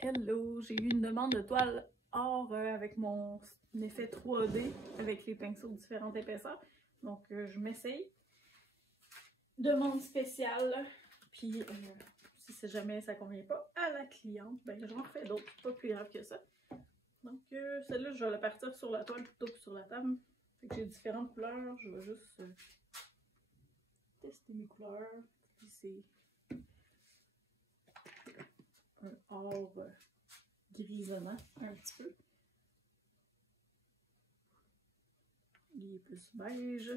Hello, j'ai eu une demande de toile or avec mon effet 3D avec les pinceaux de différentes épaisseurs. Donc je m'essaye. Demande spéciale. Puis si jamais ça convient pas à la cliente, ben j'en refais d'autres, pas plus grave que ça. Donc celle-là, je vais la partir sur la toile plutôt que sur la table. Fait que j'ai différentes couleurs, je vais juste tester mes couleurs. Puis c'est un or grisonnant un petit peu. Il est plus beige.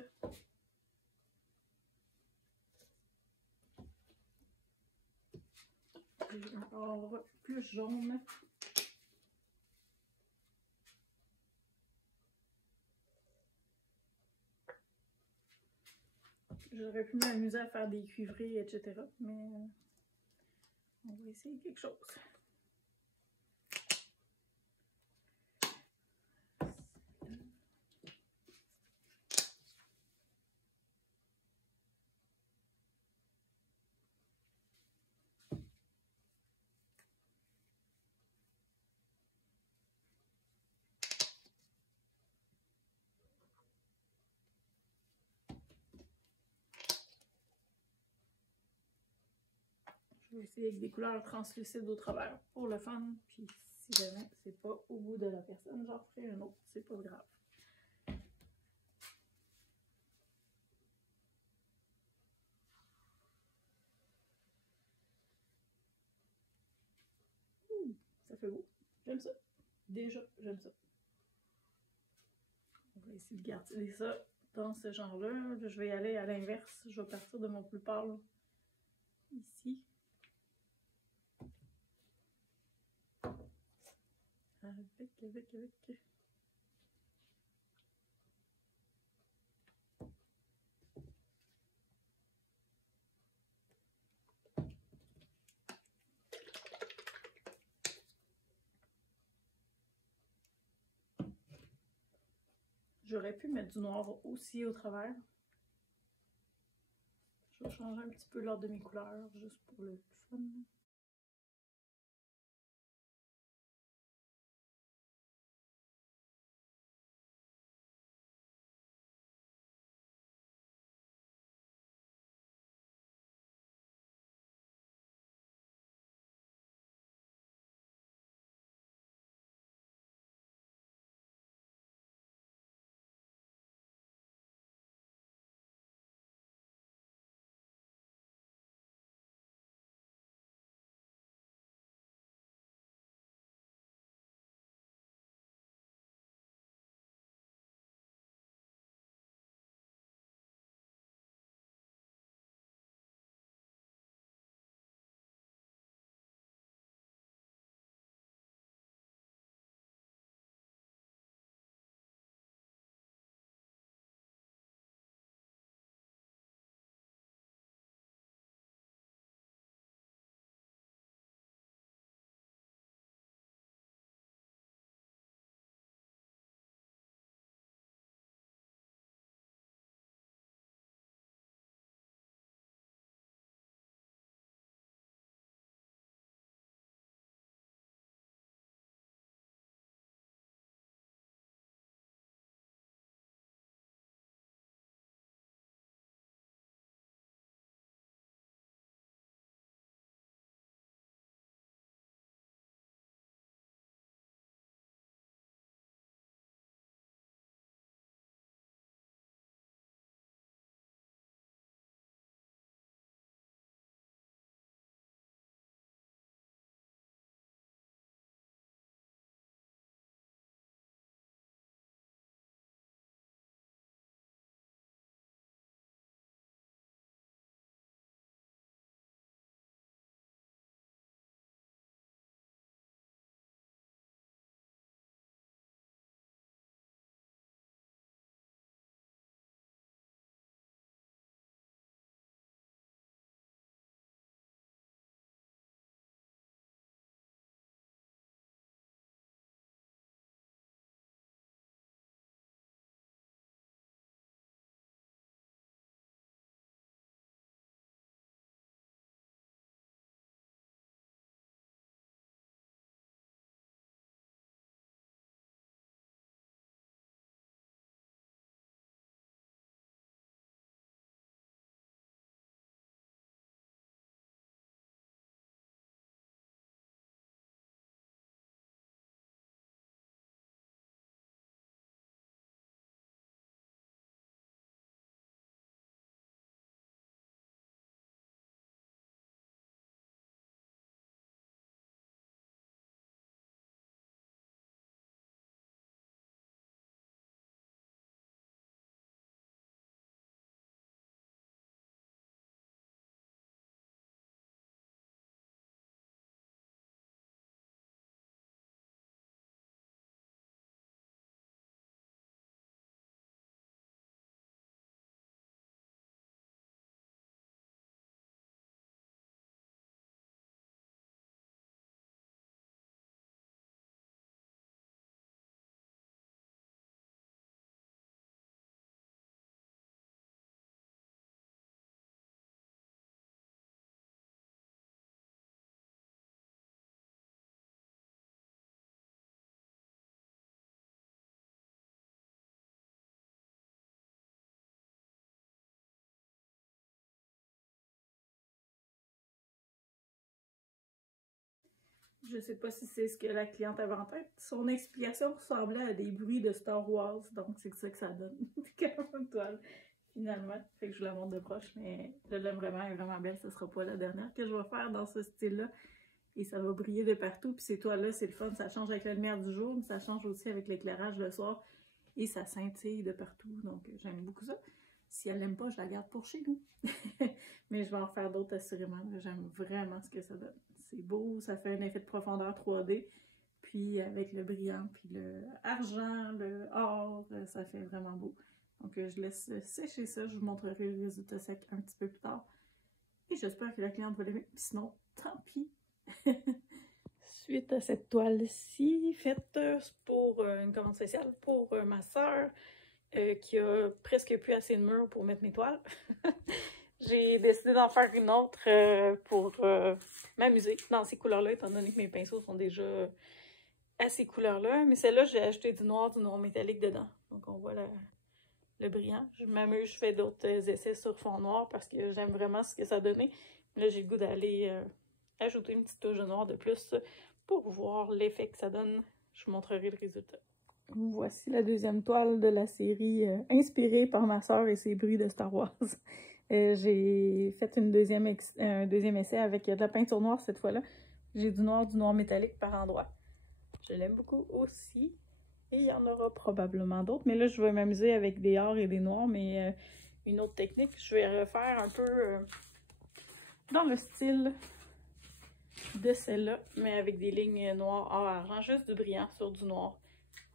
Et un or plus jaune. J'aurais pu m'amuser à faire des cuivrés, etc. Mais on va essayer quelque chose. Je vais essayer avec des couleurs translucides au travers pour le fun. Puis si jamais c'est pas au goût de la personne, j'en ferai un autre, c'est pas grave. Ça fait beau. J'aime ça. Déjà, j'aime ça. On va essayer de garder ça dans ce genre-là. Je vais y aller à l'inverse. Je vais partir de mon plus pâle ici. Avec. J'aurais pu mettre du noir aussi au travers. Je vais changer un petit peu l'ordre de mes couleurs, juste pour le fun. Je sais pas si c'est ce que la cliente avait en tête. Son explication ressemblait à des bruits de Star Wars, donc c'est ça que ça donne comme toile, finalement. Fait que je vous la montre de proche, mais je l'aime vraiment, elle est vraiment belle. Ce sera pas la dernière que je vais faire dans ce style-là. Et ça va briller de partout. Puis ces toiles-là, c'est le fun. Ça change avec la lumière du jour, mais ça change aussi avec l'éclairage le soir. Et ça scintille de partout. Donc j'aime beaucoup ça. Si elle l'aime pas, je la garde pour chez nous. Mais je vais en faire d'autres assurément. J'aime vraiment ce que ça donne. C'est beau, ça fait un effet de profondeur 3D. Puis avec le brillant, puis le argent, le or, ça fait vraiment beau. Donc je laisse sécher ça. Je vous montrerai le résultat sec un petit peu plus tard. Et j'espère que la cliente va l'aimer. Sinon, tant pis. Suite à cette toile-ci, faite pour une commande spéciale pour ma soeur qui a presque plus assez de murs pour mettre mes toiles. J'ai décidé d'en faire une autre pour m'amuser dans ces couleurs-là, étant donné que mes pinceaux sont déjà à ces couleurs-là. Mais celle-là, j'ai acheté du noir métallique dedans. Donc on voit le brillant. Je m'amuse, je fais d'autres essais sur fond noir parce que j'aime vraiment ce que ça donnait. Là, j'ai le goût d'aller ajouter une petite touche de noir de plus pour voir l'effet que ça donne. Je vous montrerai le résultat. Voici la deuxième toile de la série inspirée par ma soeur et ses bruits de Star Wars. J'ai fait un deuxième essai avec de la peinture noire cette fois-là. J'ai du noir métallique par endroit. Je l'aime beaucoup aussi. Et il y en aura probablement d'autres. Mais là, je vais m'amuser avec des ors et des noirs, mais une autre technique. Je vais refaire un peu dans le style de celle-là, mais avec des lignes noires or argent, juste du brillant sur du noir.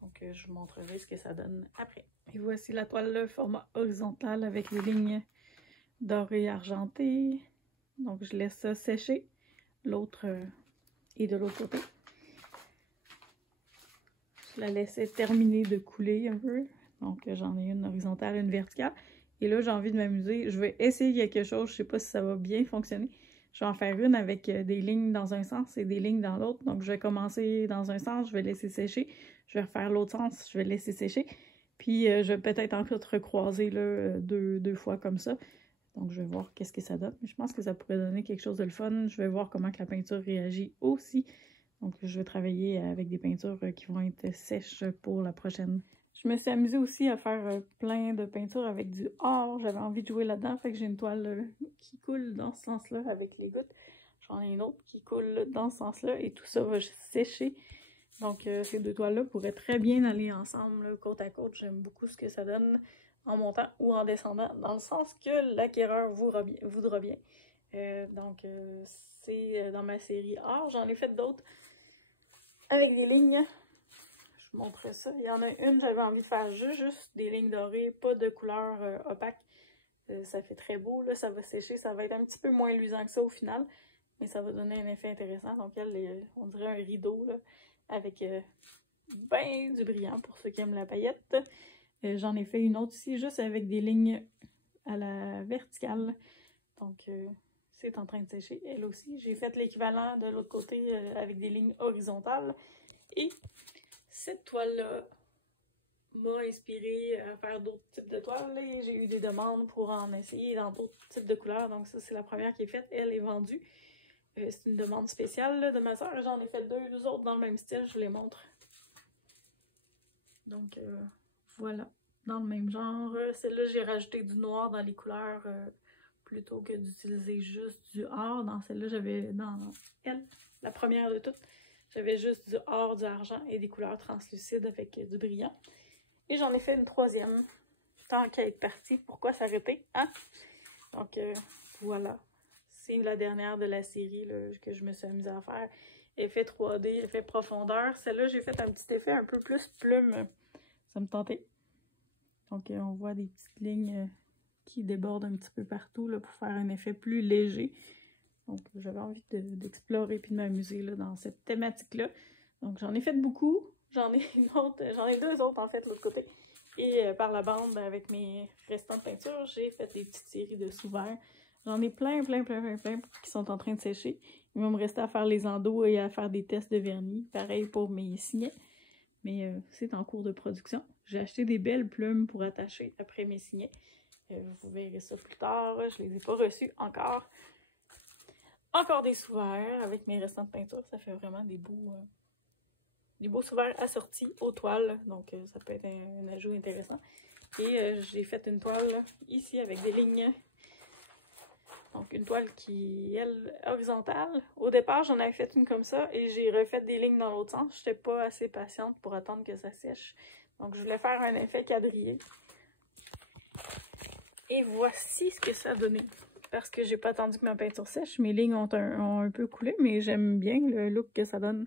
Donc, je vous montrerai ce que ça donne après. Et voici la toile, le format horizontal avec les lignes dorées argentées. Donc, je laisse ça sécher. L'autre est de l'autre côté. Je la laissais terminer de couler un peu. Donc, j'en ai une horizontale, une verticale. Et là, j'ai envie de m'amuser. Je vais essayer quelque chose. Je ne sais pas si ça va bien fonctionner. Je vais en faire une avec des lignes dans un sens et des lignes dans l'autre. Donc, je vais commencer dans un sens, je vais laisser sécher. Je vais refaire l'autre sens, je vais laisser sécher. Puis, je vais peut-être encore recroiser là, deux fois comme ça. Donc, je vais voir qu'est-ce que ça donne. Je pense que ça pourrait donner quelque chose de le fun. Je vais voir comment que la peinture réagit aussi. Donc, je vais travailler avec des peintures qui vont être sèches pour la prochaine. Je me suis amusée aussi à faire plein de peintures avec du or. J'avais envie de jouer là-dedans. Fait que j'ai une toile qui coule dans ce sens-là avec les gouttes. J'en ai une autre qui coule dans ce sens-là et tout ça va sécher. Donc, ces deux toiles-là pourraient très bien aller ensemble, là, côte à côte. J'aime beaucoup ce que ça donne en montant ou en descendant, dans le sens que l'acquéreur voudra bien. Donc, c'est dans ma série or. J'en ai fait d'autres avec des lignes. Je vous montre ça. Il y en a une, j'avais envie de faire juste des lignes dorées, pas de couleur opaque. Ça fait très beau, là, ça va sécher, ça va être un petit peu moins luisant que ça au final, mais ça va donner un effet intéressant. Donc, elle, on dirait un rideau, là, avec ben du brillant pour ceux qui aiment la paillette. J'en ai fait une autre ici, juste avec des lignes à la verticale. Donc, c'est en train de sécher, elle aussi. J'ai fait l'équivalent de l'autre côté avec des lignes horizontales. Et cette toile-là m'a inspiré à faire d'autres types de toiles. Et j'ai eu des demandes pour en essayer dans d'autres types de couleurs. Donc ça, c'est la première qui est faite. Elle est vendue. C'est une demande spéciale là, de ma soeur. J'en ai fait deux autres dans le même style. Je vous les montre. Donc voilà. Dans le même genre. Celle-là, j'ai rajouté du noir dans les couleurs plutôt que d'utiliser juste du or. Dans celle-là, j'avais, dans elle, la première de toutes, j'avais juste du or, du argent et des couleurs translucides avec du brillant. Et j'en ai fait une troisième. Tant qu'à être partie, pourquoi s'arrêter, hein? Donc, voilà. C'est la dernière de la série là, que je me suis amusée à faire. Effet 3D, effet profondeur. Celle-là, j'ai fait un petit effet un peu plus plume. Ça me tentait. Donc, on voit des petites lignes qui débordent un petit peu partout là, pour faire un effet plus léger. Donc, j'avais envie d'explorer puis de m'amuser dans cette thématique-là. Donc, j'en ai fait beaucoup. J'en ai deux autres en fait de l'autre côté. Et par la bande, avec mes restants de peinture, j'ai fait des petites séries de sous-verts. J'en ai plein qui sont en train de sécher. Il va me rester à faire les endos et à faire des tests de vernis. Pareil pour mes signets. Mais c'est en cours de production. J'ai acheté des belles plumes pour attacher après mes signets. Vous verrez ça plus tard. Je les ai pas reçus encore. Encore des sous-verts avec mes restants de peinture. Ça fait vraiment des beaux sous-verts assortis aux toiles. Donc, ça peut être un ajout intéressant. Et j'ai fait une toile ici avec des lignes. Donc, une toile qui, elle, horizontale. Au départ, j'en avais fait une comme ça et j'ai refait des lignes dans l'autre sens. Je n'étais pas assez patiente pour attendre que ça sèche. Donc, je voulais faire un effet quadrillé. Et voici ce que ça a donné. Parce que j'ai pas attendu que ma peinture sèche. Mes lignes ont un peu coulé, mais j'aime bien le look que ça donne.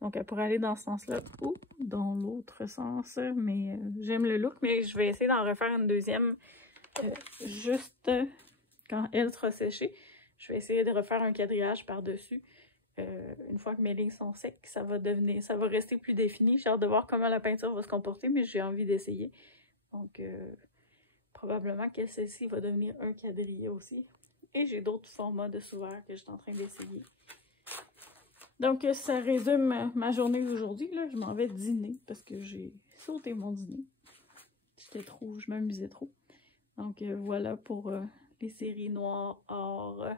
Donc, elle pourrait aller dans ce sens-là ou dans l'autre sens. Mais j'aime le look, mais je vais essayer d'en refaire une deuxième juste quand elle sera séchée. Je vais essayer de refaire un quadrillage par-dessus. Une fois que mes lignes sont secs, ça va rester plus défini. J'ai hâte de voir comment la peinture va se comporter, mais j'ai envie d'essayer. Donc, probablement que celle-ci va devenir un quadrillé aussi. Et j'ai d'autres formats de sous-verts que je suis en train d'essayer. Donc, ça résume ma journée d'aujourd'hui. Je m'en vais dîner parce que j'ai sauté mon dîner. Je m'amusais trop. Donc, voilà pour les séries noires, or.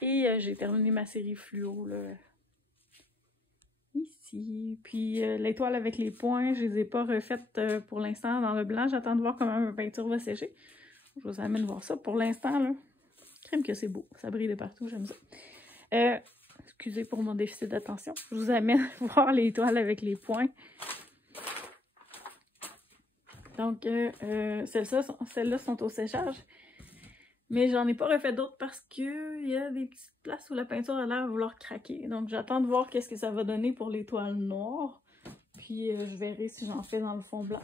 Et j'ai terminé ma série fluo, là. Ici. Puis, l'étoile avec les points, je les ai pas refaites pour l'instant dans le blanc. J'attends de voir comment ma peinture va sécher. Je vous amène voir ça. Pour l'instant, là, crème que c'est beau. Ça brille de partout, j'aime ça. Excusez pour mon déficit d'attention. Je vous amène voir les toiles avec les points. Donc, celles-là sont au séchage. Mais j'en ai pas refait d'autres parce qu'il y a des petites places où la peinture a l'air de vouloir craquer. Donc, j'attends de voir qu'est-ce que ça va donner pour les toiles noires. Puis, je verrai si j'en fais dans le fond blanc.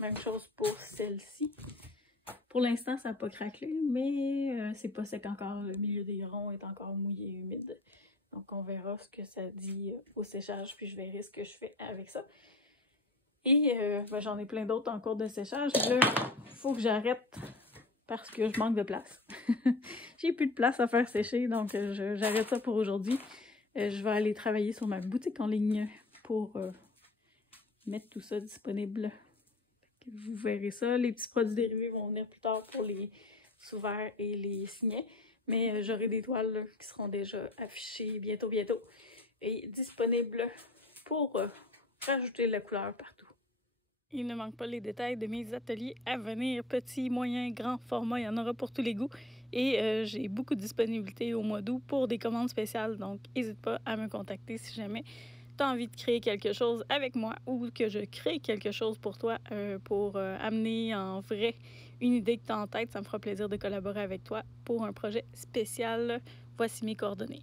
Même chose pour celle-ci. Pour l'instant, ça n'a pas craquelé, mais c'est pas sec encore. Le milieu des ronds est encore mouillé et humide. Donc, on verra ce que ça dit au séchage, puis je verrai ce que je fais avec ça. Et j'en ai plein d'autres en cours de séchage. Là, il faut que j'arrête parce que je manque de place. J'ai plus de place à faire sécher, donc j'arrête ça pour aujourd'hui. Je vais aller travailler sur ma boutique en ligne pour mettre tout ça disponible. Vous verrez ça. Les petits produits dérivés vont venir plus tard pour les sous-verts et les signets. Mais j'aurai des toiles là, qui seront déjà affichées bientôt et disponibles pour rajouter la couleur partout. Il ne manque pas les détails de mes ateliers à venir. Petit, moyen, grand format, il y en aura pour tous les goûts. Et j'ai beaucoup de disponibilité au mois d'août pour des commandes spéciales. Donc, n'hésite pas à me contacter si jamais tu as envie de créer quelque chose avec moi ou que je crée quelque chose pour toi pour amener en vrai une idée que tu as en tête. Ça me fera plaisir de collaborer avec toi pour un projet spécial. Voici mes coordonnées.